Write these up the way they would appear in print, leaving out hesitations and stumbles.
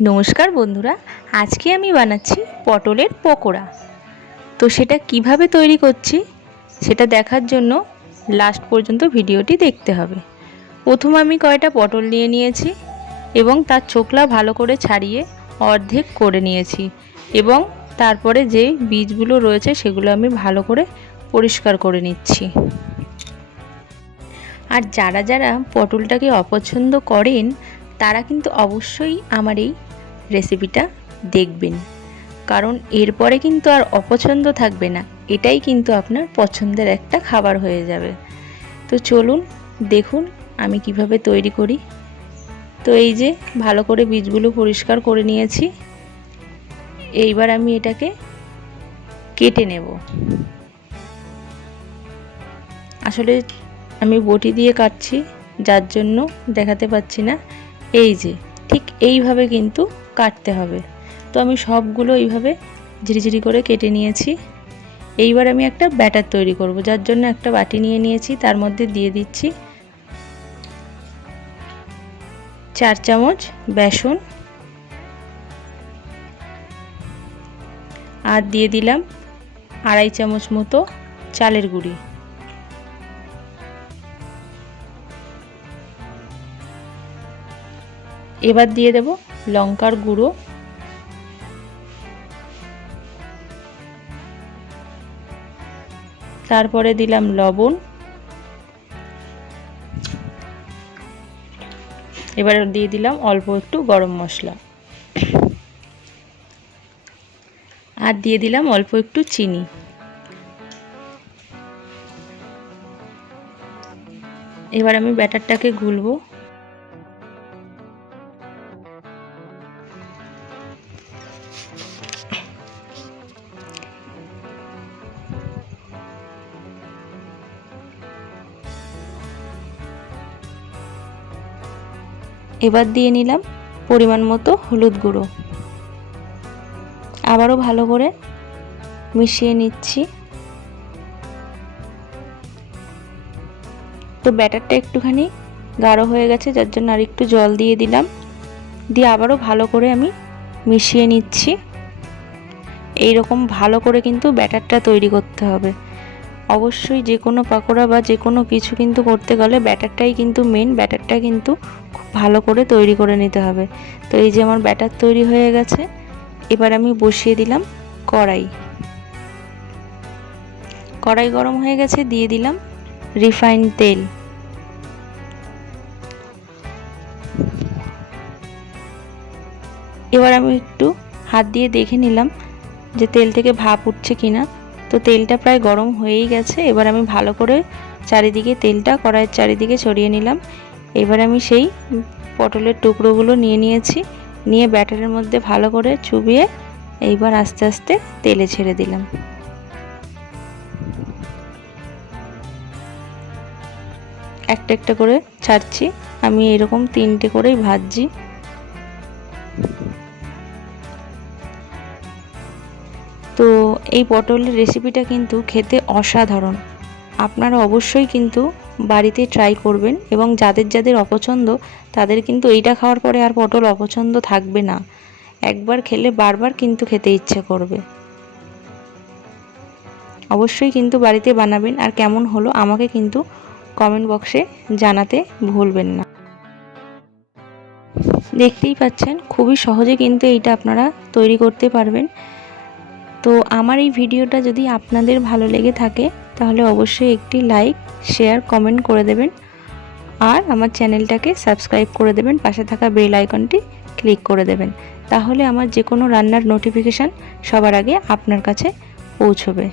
নমস্কার বন্ধুরা, আজকে আমি বানাচ্ছি পটলের পকোড়া। তো সেটা কিভাবে তৈরি করছি সেটা দেখার জন্য লাস্ট পর্যন্ত ভিডিওটি দেখতে হবে। প্রথমে আমি কয়টা পটল নিয়ে নিয়েছি এবং তার ছোকলা ভালো করে ছাড়িয়ে অর্ধেক করে নিয়েছি এবং তারপরে যে বীজগুলো রয়েছে সেগুলো আমি ভালো করে পরিষ্কার করে নিচ্ছি। আর যারা যারা পটলটাকে অপছন্দ করেন তারা কিন্তু অবশ্যই আমার এই রেসিপিটা দেখবেন, কারণ এরপরে কিন্তু আর অপছন্দ থাকবে না, এটাই কিন্তু আপনার পছন্দের একটা খাবার হয়ে যাবে। তো চলুন দেখুন আমি কিভাবে তৈরি করি। তো এই যে ভালো করে বীজগুলো পরিষ্কার করে নিয়েছি, এইবার আমি এটাকে কেটে নেব। আসলে আমি বটি দিয়ে কাটছি যার জন্য দেখাতে পাচ্ছি না। এই যে ঠিক এইভাবে কিন্তু কাটতে হবে। তো আমি সবগুলো এইভাবে ঝিরিঝিরি করে কেটে নিয়েছি। এইবার আমি একটা ব্যাটার তৈরি করব, যার জন্য একটা বাটি নিয়ে নিয়েছি, তার মধ্যে দিয়ে দিচ্ছি 4 চামচ বেসন আর দিয়ে দিলাম 2.5 চামচ মতো চালের গুঁড়ি। এবার দিয়ে দেব লঙ্কার গুঁড়ো, তারপরে দিলাম লবণ, এবার দিয়ে দিলাম অল্প একটু গরম মশলা আর দিয়ে দিলাম অল্প একটু চিনি। এবার আমি ব্যাটারটাকে গুলবো। এবার দিয়ে নিলাম পরিমাণ মতো হলুদ গুঁড়ো, আবারও ভালো করে মিশিয়ে নিচ্ছি। তো ব্যাটারটা একটুখানি গাঢ় হয়ে গেছে, যার জন্য আর একটু জল দিয়ে দিলাম, দিয়ে আবারও ভালো করে আমি মিশিয়ে নিচ্ছি। এই রকম ভালো করে কিন্তু ব্যাটারটা তৈরি করতে হবে। অবশ্যই যে কোনো পাকোড়া বা যে কোনো কিছু কিন্তু করতে গেলে ব্যাটারটাই কিন্তু মেন, ব্যাটারটা কিন্তু খুব ভালো করে তৈরি করে নিতে হবে। তো এই যে আমার ব্যাটার তৈরি হয়ে গেছে, এবার আমি বসিয়ে দিলাম কড়াই। কড়াই গরম হয়ে গেছে, দিয়ে দিলাম রিফাইন্ড তেল। এবার আমি একটু হাত দিয়ে দেখে নিলাম যে তেল থেকে ভাপ উঠছে কিনা। তো তেলটা প্রায় গরম হয়েই গেছে। এবার আমি ভালো করে চারিদিকে তেলটা কড়াইয়ের চারিদিকে ছড়িয়ে নিলাম। এবার আমি সেই পটলের টুকরোগুলো নিয়ে নিয়েছি, নিয়ে ব্যাটারের মধ্যে ভালো করে চুবিয়ে এইবার আস্তে আস্তে তেলে ছেড়ে দিলাম। একটা একটা করে ছাড়ছি, আমি এরকম 3টে করেই ভাজছি। তো এই পটলের রেসিপিটা কিন্তু খেতে অসাধারণ, আপনারা অবশ্যই কিন্তু বাড়িতে ট্রাই করবেন এবং যাদের যাদের অপছন্দ তাদের কিন্তু এইটা খাওয়ার পরে আর পটল অপছন্দ থাকবে না। একবার খেলে বারবার কিন্তু খেতে ইচ্ছে করবে। অবশ্যই কিন্তু বাড়িতে বানাবেন, আর কেমন হলো আমাকে কিন্তু কমেন্ট বক্সে জানাতে ভুলবেন না। দেখতেই পাচ্ছেন খুবই সহজে কিন্তু এইটা আপনারা তৈরি করতে পারবেন। তো আমার এই ভিডিওটা যদি আপনাদের ভালো লেগে থাকে তাহলে অবশ্যই একটি লাইক, শেয়ার, কমেন্ট করে দেবেন আর আমার চ্যানেলটাকে সাবস্ক্রাইব করে দেবেন, পাশে থাকা বেল আইকনটি ক্লিক করে দেবেন, তাহলে আমার যে কোনো রান্নার নোটিফিকেশান সবার আগে আপনার কাছে পৌঁছবে।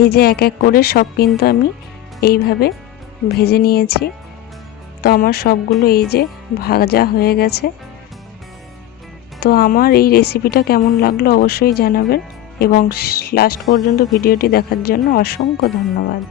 এই যে এক এক করে সব কিন্তু আমি এইভাবে ভেজে নিয়েছি। তো আমার সবগুলো এই যে ভাজা হয়ে গেছে। তো আমার এই রেসিপিটা কেমন লাগলো অবশ্যই জানাবেন এবং লাস্ট পর্যন্ত ভিডিওটি দেখার জন্য অসংখ্য ধন্যবাদ।